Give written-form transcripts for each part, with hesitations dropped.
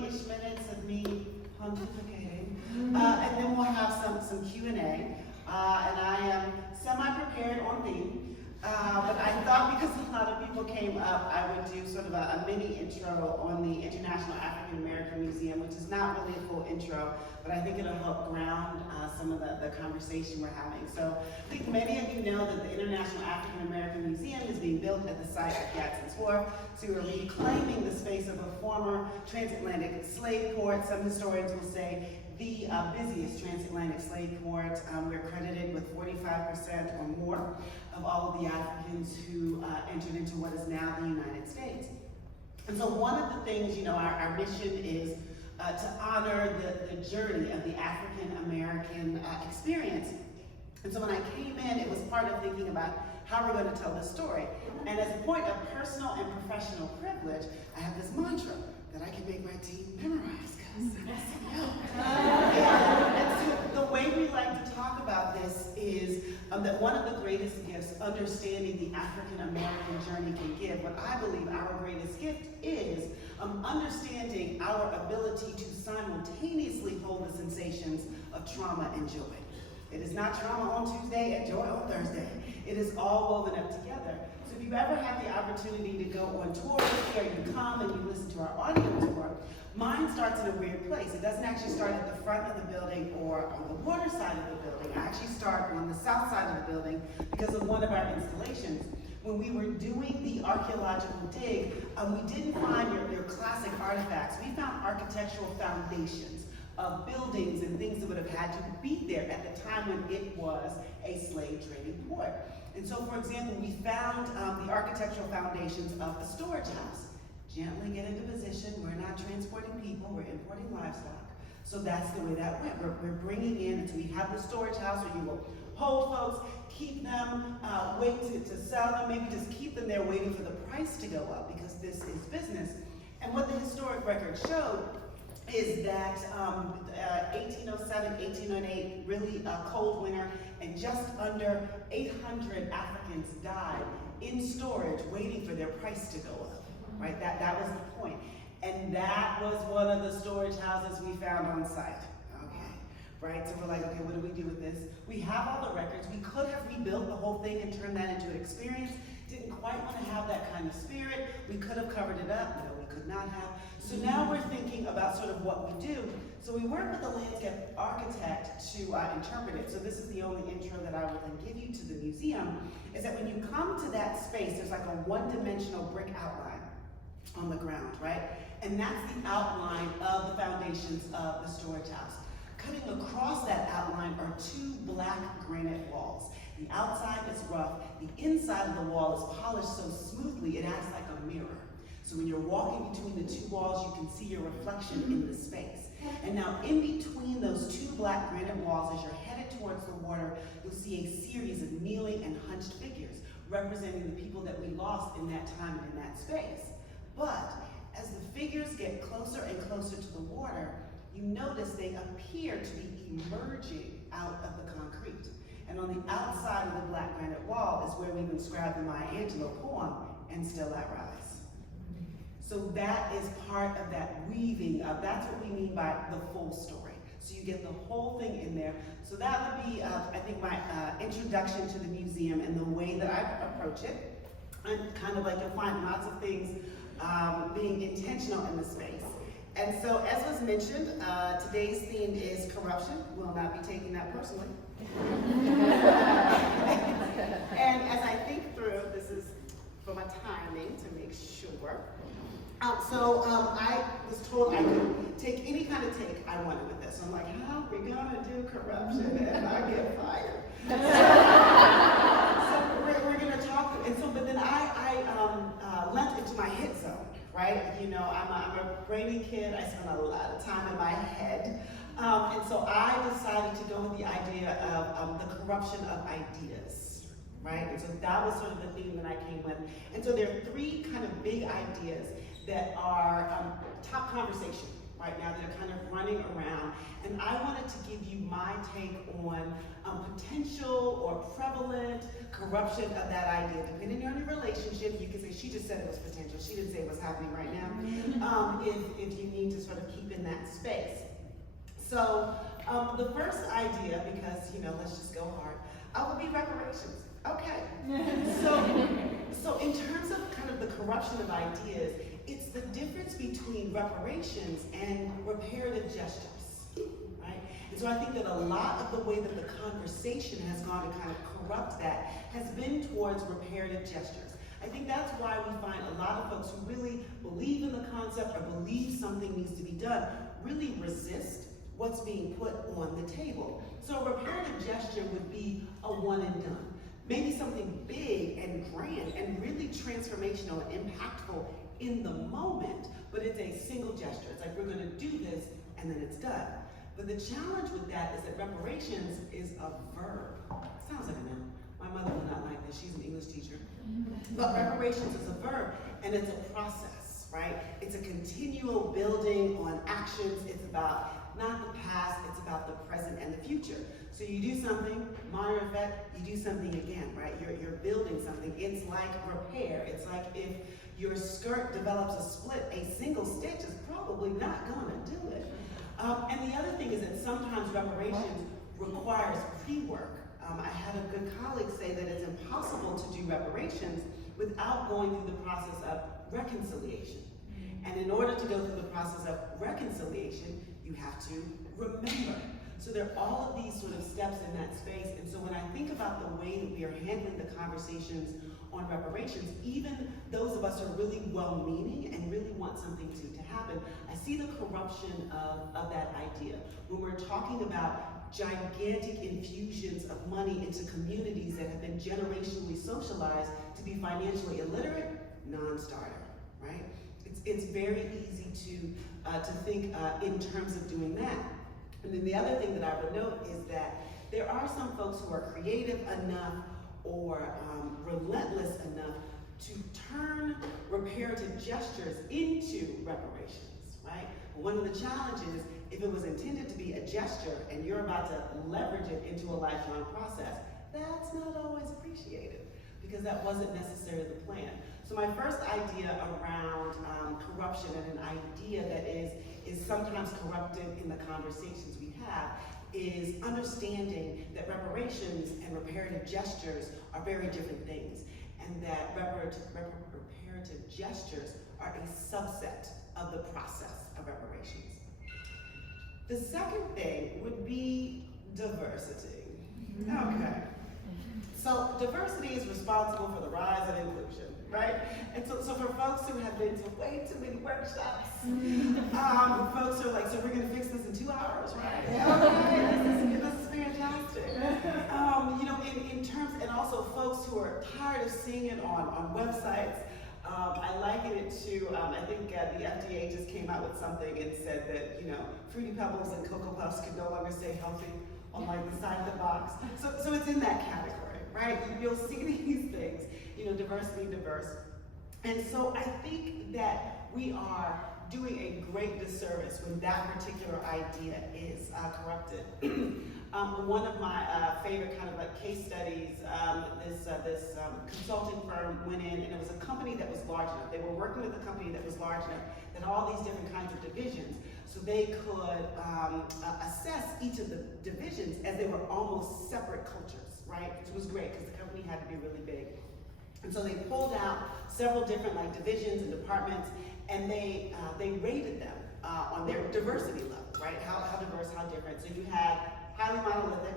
20-ish minutes of me pontificating, and then we'll have some Q&A. And I am semi-prepared on theme. But I thought because a lot of people came up, I would do sort of a mini intro on the International African American Museum, which is not really a full intro, but I think it'll help ground some of the conversation we're having. So I think many of you know that the International African American Museum is being built at the site of Gadsden's Wharf. So we're reclaiming the space of a former transatlantic slave port. Some historians will say the busiest transatlantic slave port. We're credited with 45% or more of all of the Africans who entered into what is now the United States. And so one of the things, our mission is to honor the journey of the African American experience. And so when I came in, it was part of thinking about how we're going to tell this story. And as a point of personal and professional privilege, I have this mantra that I can make my team memorize. And so the way we like to talk about this is that one of the greatest gifts understanding the African American journey can give, what I believe our greatest gift is understanding our ability to simultaneously hold the sensations of trauma and joy. It is not trauma on Tuesday and joy on Thursday. It is all woven up together. So if you ever have the opportunity to go on tour or you come and you listen to our audio tour, mine starts in a weird place. It doesn't actually start at the front of the building or on the water side of the building. I actually start on the south side of the building because of one of our installations. When we were doing the archaeological dig, we didn't find your classic artifacts. We found architectural foundations of buildings and things that would have had to be there at the time when it was a slave trading port. And so, for example, we found the architectural foundations of a storage house. Gently get into position. We're not transporting people, we're importing livestock. So that's the way that went. We're bringing in, so we have the storage house where you will hold folks, keep them, wait to sell them, maybe just keep them there waiting for the price to go up because this is business. And what the historic record showed is that 1807, 1808, really a cold winter, and just under 800 Africans died in storage waiting for their price to go up, right? That was the point. And that was one of the storage houses we found on site, okay? Right, so we're like, okay, what do we do with this? We have all the records. We could have rebuilt the whole thing and turned that into an experience. Didn't quite want to have that kind of spirit. We could have covered it up. No, we could not have. So now we're thinking about sort of what we do. So we work with a landscape architect to interpret it. So this is the only intro that I will then give you to the museum, is that when you come to that space, there's like a one-dimensional brick outline on the ground, right? And that's the outline of the foundations of the storage house. Cutting across that outline are two black granite walls. The outside is rough, the inside of the wall is polished so smoothly it acts like a mirror. So when you're walking between the two walls, you can see your reflection in the space. And now in between those two black granite walls, as you're headed towards the water, you'll see a series of kneeling and hunched figures representing the people that we lost in that time and in that space. But as the figures get closer and closer to the water, you notice they appear to be emerging out of the concrete. And on the outside of the black granite wall is where we've inscribed the Maya Angelou poem, "And Still I Rise." So that is part of that weaving of, that's what we mean by the full story. So you get the whole thing in there. So that would be, I think, my introduction to the museum and the way that I approach it. I'm kind of like, you'll find lots of things being intentional in the space. And so, as was mentioned, today's theme is corruption. We'll not be taking that personally. And as I think through, this is for my timing to make sure. I was told I could take any kind of take I wanted with this. So I'm like, how are we gonna do corruption and I get fired? So we're gonna talk, and so, but then I leapt into my hit zone, right? I'm a brainy kid. I spend a lot of time in my head. And so I decided to go with the idea of the corruption of ideas, right? And so that was sort of the theme that I came with. And so there are three kind of big ideas that are top conversation right now that are kind of running around, and I wanted to give you my take on potential or prevalent corruption of that idea. Depending on your relationship, you can say, she just said it was potential, she didn't say what's happening right now, if you need to sort of keep in that space. So the first idea, because, let's just go hard, would be reparations. Okay, so in terms of kind of the corruption of ideas, it's the difference between reparations and reparative gestures, right? And so I think that a lot of the way that the conversation has gone to kind of corrupt that has been towards reparative gestures. I think that's why we find a lot of folks who really believe in the concept or believe something needs to be done really resist what's being put on the table. So a reparative gesture would be a one and done. Maybe something big and grand and really transformational and impactful in the moment, but it's a single gesture. It's like, we're gonna do this and then it's done. But the challenge with that is that reparations is a verb. Sounds like a noun. My mother would not like this, she's an English teacher. But reparations is a verb and it's a process, right? It's a continual building on actions. It's about not the past, it's about the present and the future. So you do something, minor effect, you do something again, right? You're building something. It's like repair. It's like if your skirt develops a split, a single stitch is probably not gonna do it. And the other thing is that sometimes reparations requires pre-work. I had a good colleague say that it's impossible to do reparations without going through the process of reconciliation. And in order to go through the process of reconciliation, you have to remember. So there are all of these sort of steps in that space. And so when I think about the way that we are handling the conversations on reparations, even those of us who are really well-meaning and really want something to happen, I see the corruption of that idea. When we're talking about gigantic infusions of money into communities that have been generationally socialized to be financially illiterate, non-starter, right? It's very easy to think in terms of doing that. And then the other thing that I would note is that there are some folks who are creative enough or relentless enough to turn reparative gestures into reparations, right? But one of the challenges, if it was intended to be a gesture and you're about to leverage it into a lifelong process, that's not always appreciated because that wasn't necessarily the plan. So my first idea around corruption and an idea that is sometimes corrupted in the conversations we have is understanding that reparations and reparative gestures are very different things, and that reparative gestures are a subset of the process of reparations. The second thing would be diversity. Okay. So diversity is responsible for the rise of inclusion, right? And so for folks who have been to way too many workshops, folks are like, so we're gonna fix this in 2 hours, right? Okay, this is fantastic. In terms, and also folks who are tired of seeing it on websites, I liken it to, I think the FDA just came out with something and said that, Fruity Pebbles and Cocoa Puffs can no longer say healthy on like the side of the box. So it's in that category, right? You'll see these things, diversity, diverse. And so I think that we are doing a great disservice when that particular idea is corrupted. One of my favorite kind of like case studies, this consulting firm went in, and it was a company that was large enough. They were working with a company that was large enough that all these different kinds of divisions, so they could assess each of the divisions as they were almost separate cultures, right? Which was great because the company had to be really big. And so they pulled out several different like divisions and departments, and they rated them on their diversity level, right? How diverse, how different. So you had highly monolithic,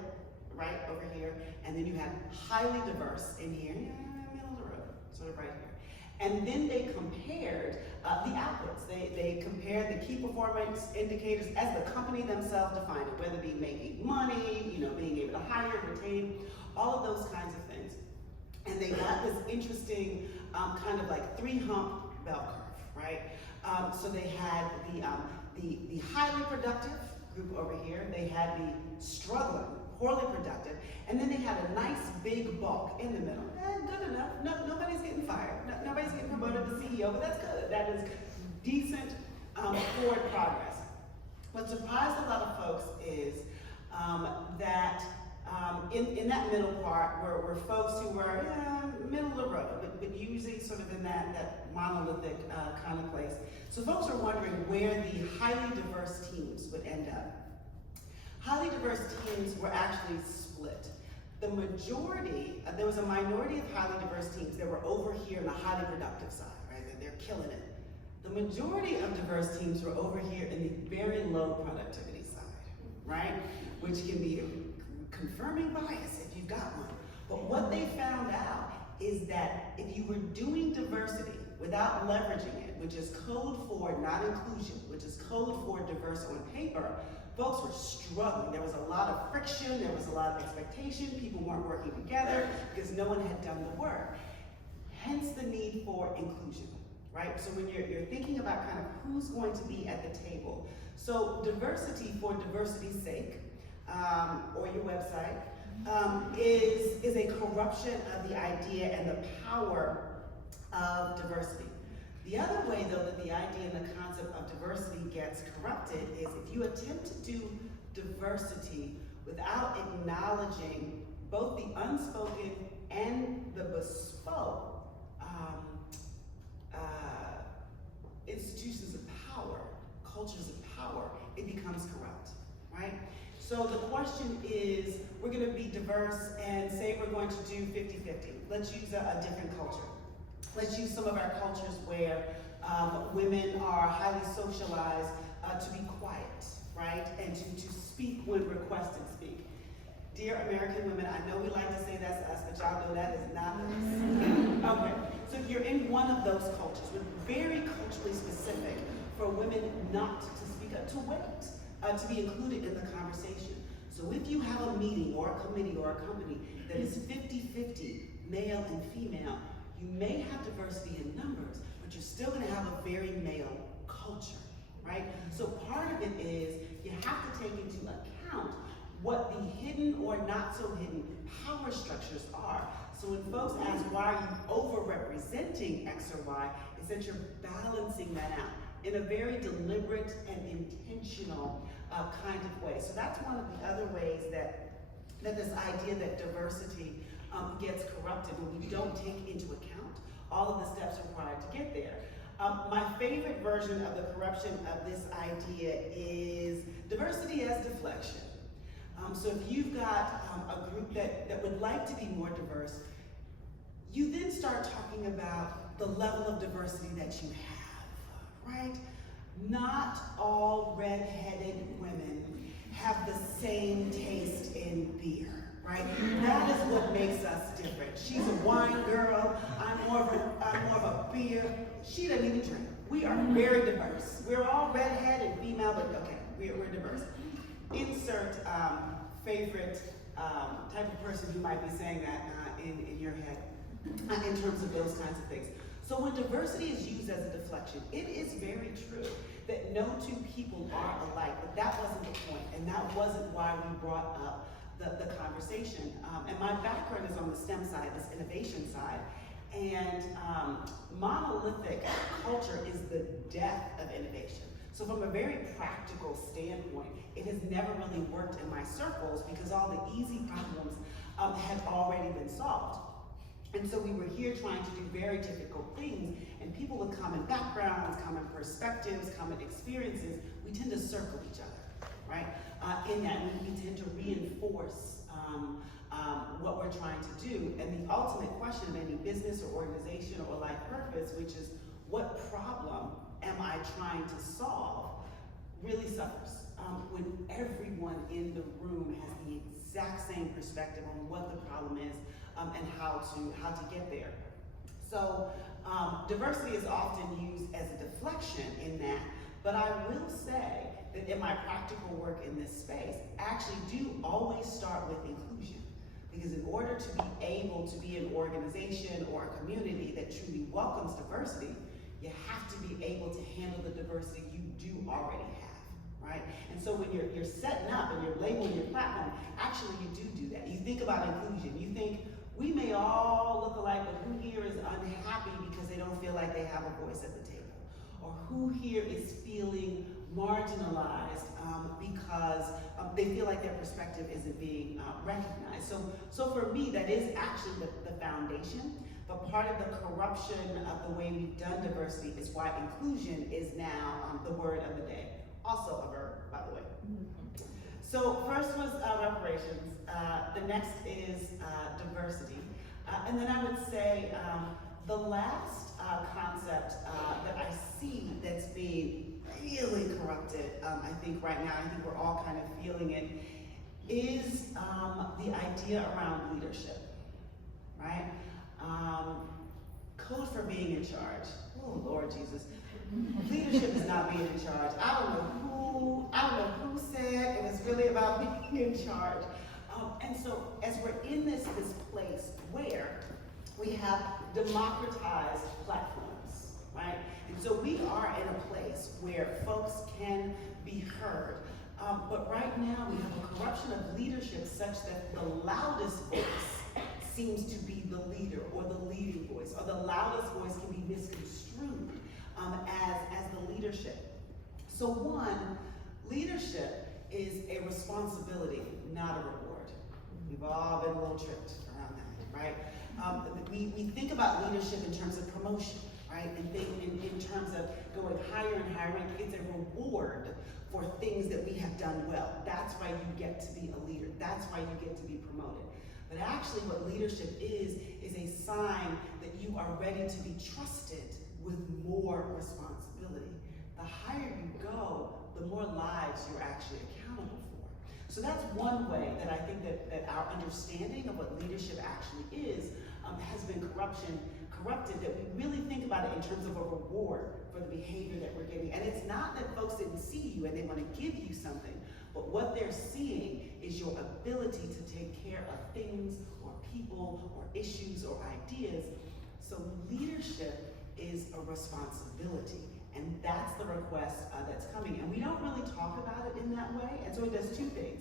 right, over here, and then you had highly diverse in here, middle of the road, sort of right here. And then they compared the outputs. They compared the key performance indicators as the company themselves defined it, whether it be making money, being able to hire, retain, all of those kinds of things. And they got this interesting kind of like 3-hump bell curve, right? So they had the highly productive group over here. They had the struggling, poorly productive, and then they had a nice big bulk in the middle. Good enough. Nobody's getting fired. Nobody's getting promoted to CEO, but that's good. That is decent forward progress. what surprised a lot of folks is that in that middle part were folks who were middle of the road, but usually sort of in that monolithic kind of place. So folks are wondering where the highly diverse teams would end up. Highly diverse teams were actually split. The majority, there was a minority of highly diverse teams that were over here in the highly productive side, right? That they're killing it. The majority of diverse teams were over here in the very low productivity side, right? Which can be a confirming bias if you've got one. But what they found out is that if you were doing diversity without leveraging it, which is code for not inclusion, which is code for diverse on paper, folks were struggling. There was a lot of friction, there was a lot of expectation, people weren't working together because no one had done the work. Hence the need for inclusion, right? So when you're thinking about kind of who's going to be at the table. So diversity for diversity's sake, or your website, is a corruption of the idea and the power of diversity. The other way, though, that the idea and the concept of diversity gets corrupted is if you attempt to do diversity without acknowledging both the unspoken and the bespoke institutions of power, cultures of power, it becomes corrupt, right? So the question is, we're going to be diverse and say we're going to do 50-50. Let's use a different culture. Let's use some of our cultures where women are highly socialized to be quiet, right? And to speak when requested speak. Dear American women, I know we like to say that's us, but y'all know that is not us. Okay, so if you're in one of those cultures, we're very culturally specific for women not to speak up, to wait, to be included in the conversation. So if you have a meeting or a committee or a company that is 50-50, male and female, you may have diversity in numbers, but you're still going to have a very male culture, right? So part of it is you have to take into account what the hidden or not so hidden power structures are. So when folks ask, why are you over-representing X or Y, it's that you're balancing that out in a very deliberate and intentional kind of way. So that's one of the other ways that this idea that diversity gets corrupted when we don't take into account all of the steps required to get there. My favorite version of the corruption of this idea is diversity as deflection. So if you've got a group that would like to be more diverse, you then start talking about the level of diversity that you have, right? Not all red-headed women have the same taste in beer, right? That is what makes us different. She's a wine girl, I'm more of a beer. She doesn't even drink. We are very diverse. We're all redhead and female, but okay, we're diverse. Insert favorite type of person who might be saying that in your head in terms of those kinds of things. So when diversity is used as a deflection, it is very true that no two people are alike, but that wasn't the point, and that wasn't why we brought up the conversation. And my background is on the STEM side, this innovation side, and monolithic culture is the death of innovation. So from a very practical standpoint, it has never really worked in my circles because all the easy problems had already been solved. And so we were here trying to do very difficult things, and people with common backgrounds, common perspectives, common experiences, we tend to circle each other, right? In that we tend to reinforce what we're trying to do. And the ultimate question of any business or organization or life purpose, which is what problem am I trying to solve, really suffers when everyone in the room has the exact same perspective on what the problem is and how to get there. So diversity is often used as a deflection in that, but I will say that in my practical work in this space, I actually do always start with inclusion. Because in order to be able to be an organization or a community that truly welcomes diversity, you have to be able to handle the diversity you do already have, right? And so when you're setting up and you're labeling your platform, actually you do that. You think about inclusion. You think, we may all look alike, but who here is unhappy because they don't feel like they have a voice at the table? Or who here is feeling marginalized because they feel like their perspective isn't being recognized. So for me, that is actually the foundation. But part of the corruption of the way we've done diversity is why inclusion is now the word of the day. Also a verb, by the way. So first was reparations. The next is diversity. And then I would say the last concept that I see that's being really corrupted, I think right now, I think we're all kind of feeling it, is the idea around leadership, right? Code for being in charge. Oh, Lord Jesus. Leadership is not being in charge. I don't know who said it was really about being in charge. And so as we're in this place where we have democratized platforms, right? And so we are in a place where folks can be heard. But right now we have a corruption of leadership such that the loudest voice seems to be the leader or the leading voice, or the loudest voice can be misconstrued as the leadership. So one, leadership is a responsibility, not a reward. We've all been a little tricked around that, right? We think about leadership in terms of promotion, right? And think in terms of going higher and higher rank. It's a reward for things that we have done well. That's why you get to be a leader. That's why you get to be promoted. But actually what leadership is a sign that you are ready to be trusted with more responsibility. The higher you go, the more lives you're actually accountable for. So that's one way that I think that our understanding of what leadership actually is has been corrupted, that we really think about it in terms of a reward for the behavior that we're getting. And it's not that folks didn't see you and they want to give you something, but what they're seeing is your ability to take care of things or people or issues or ideas. So leadership is a responsibility, and that's the request that's coming. And we don't really talk about it in that way, and so it does two things.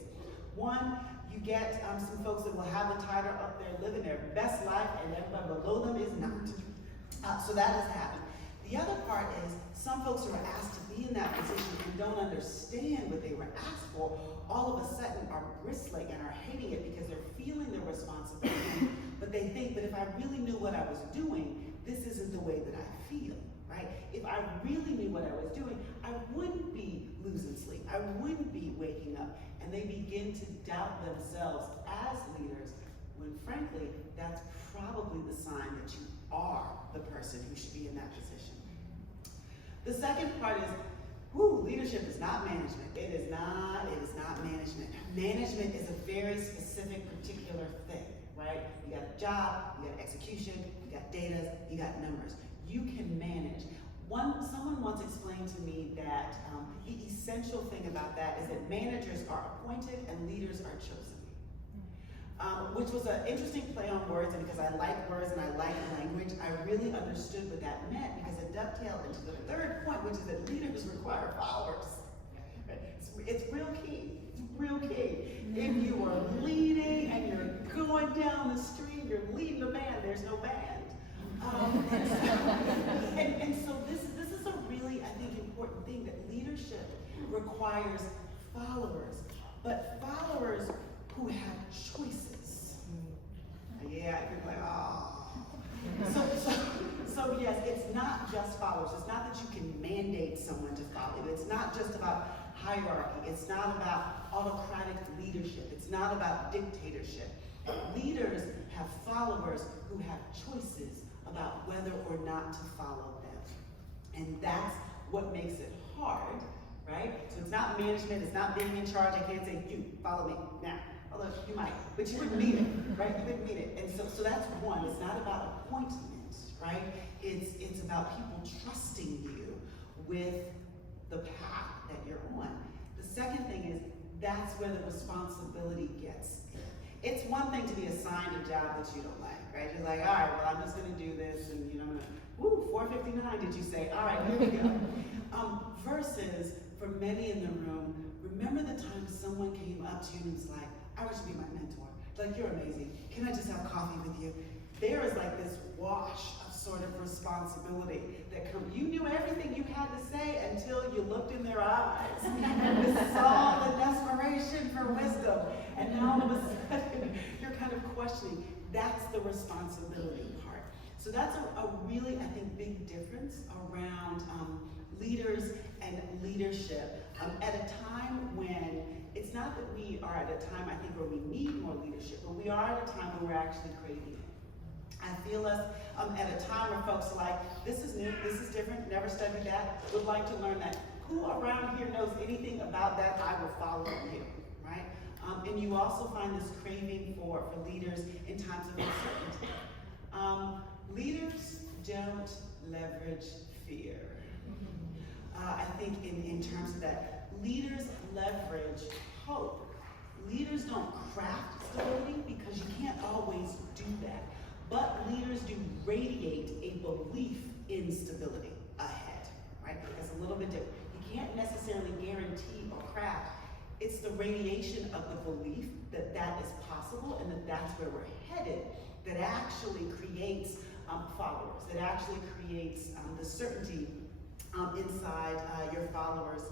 One, you get some folks that will have the title up there living their best life, and everybody below them is not. So that has happened. The other part is some folks who are asked to be in that position and don't understand what they were asked for, all of a sudden are bristling and are hating it because they're feeling their responsibility, but they think that if I really knew what I was doing, this isn't the way that I feel, right? If I really knew what I was doing, I wouldn't be losing sleep. I wouldn't be waking up. And they begin to doubt themselves as leaders, when frankly, that's probably the sign that you are the person who should be in that position. The second part is, leadership is not management. It is not management. Management is a very specific, particular thing, right? You got a job, you got execution, you got data, you got numbers. You can manage. Someone once explained to me that the essential thing about that is that managers are appointed and leaders are chosen. Which was an interesting play on words, and because I like words and I like language, I really understood what that meant, because it dovetailed into the third point, which is that leaders require followers. It's real key. It's real key. If you are leading and you're going down the street, you're leading a band, there's no band. And so this is a really, I think, important thing, that leadership requires followers, but followers who have choices. Yeah, you're like, oh. So yes, it's not just followers. It's not that you can mandate someone to follow you. It's not just about hierarchy. It's not about autocratic leadership. It's not about dictatorship. Leaders have followers who have choices about whether or not to follow them. And that's what makes it hard, right? So it's not management, it's not being in charge. I can't say, you, follow me now. Although you might, but you wouldn't mean it, right? You wouldn't mean it. And so that's one. It's not about appointment, right? It's about people trusting you with the path that you're on. The second thing is, that's where the responsibility gets in. It's one thing to be assigned a job that you don't like, right? You're like, all right, well, I'm just gonna do this, and I'm gonna, 4:59, did you say? All right, here we go. Versus, for many in the room, remember the time someone came up to you and was like, I wish you be my mentor. Like, you're amazing. Can I just have coffee with you? There is like this wash of sort of responsibility that comes. You knew everything you had to say until you looked in their eyes and saw the her wisdom. And now all of a sudden, you're kind of questioning. That's the responsibility part. So that's a really, I think, big difference around leaders and leadership at a time when it's not that we are at a time, I think, where we need more leadership, but we are at a time where we're actually craving it. I feel us at a time where folks are like, this is new, this is different, never studied that, would like to learn that. Who around here knows anything about that? I will follow you, right? And you also find this craving for leaders in times of uncertainty. Leaders don't leverage fear. I think in terms of that, leaders leverage hope. Leaders don't craft stability because you can't always do that. But leaders do radiate a belief in stability ahead, right? That's a little bit different. You can't necessarily guarantee or craft. It's the radiation of the belief that that is possible and that that's where we're headed that actually creates followers, that actually creates the certainty inside your followers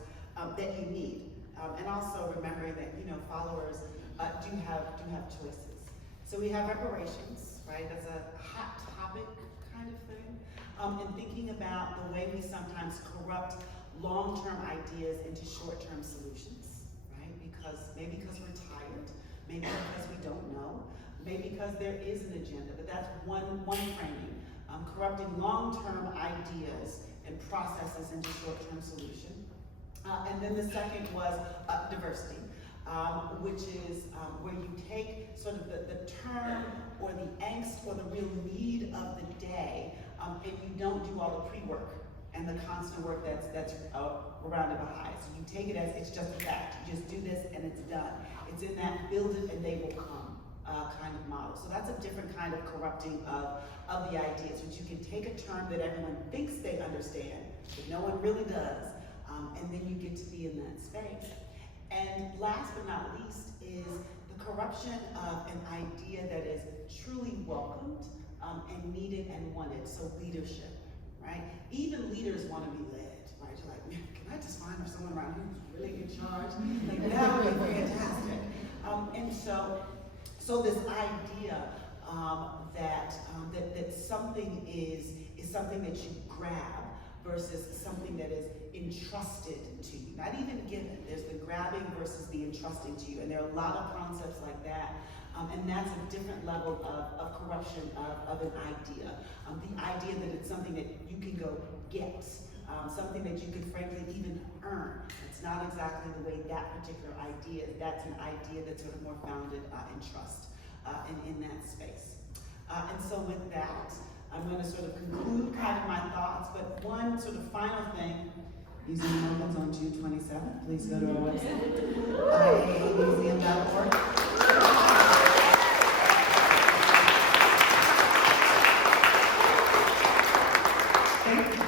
that you need. And also remembering that, followers do have choices. So we have reparations, right? That's a hot topic kind of thing. And thinking about the way we sometimes corrupt long-term ideas into short-term solutions, right? Maybe because we're tired, maybe because we don't know, maybe because there is an agenda, but that's one framing. Corrupting long-term ideas and processes into short-term solution. And then the second was diversity, which is where you take sort of the term or the angst or the real need of the day, and you don't do all the pre-work and the constant work that's around it behind. So you take it as it's just a fact. You just do this and it's done. It's in that build it and they will come kind of model. So that's a different kind of corrupting of the ideas, which you can take a term that everyone thinks they understand, but no one really does, and then you get to be in that space. And last but not least is the corruption of an idea that is truly welcomed and needed and wanted, so leadership, right? Even leaders want to be led, right? You're like, man, can I just find someone around who's really in charge? Like, that would be fantastic. And so this idea that something is something that you grab versus something that is entrusted to you, not even given. There's the grabbing versus the entrusting to you, and there are a lot of concepts like that, and that's a different level of corruption of an idea. The idea that it's something that you can go get, something that you can frankly even earn. It's not exactly the way that particular idea is. That's an idea that's sort of more founded in trust and in that space. And so with that, I'm going to sort of conclude kind of my thoughts, but one sort of final thing. Museum opens on June 27th. Please go to our website, iaamuseum.org. Thank you.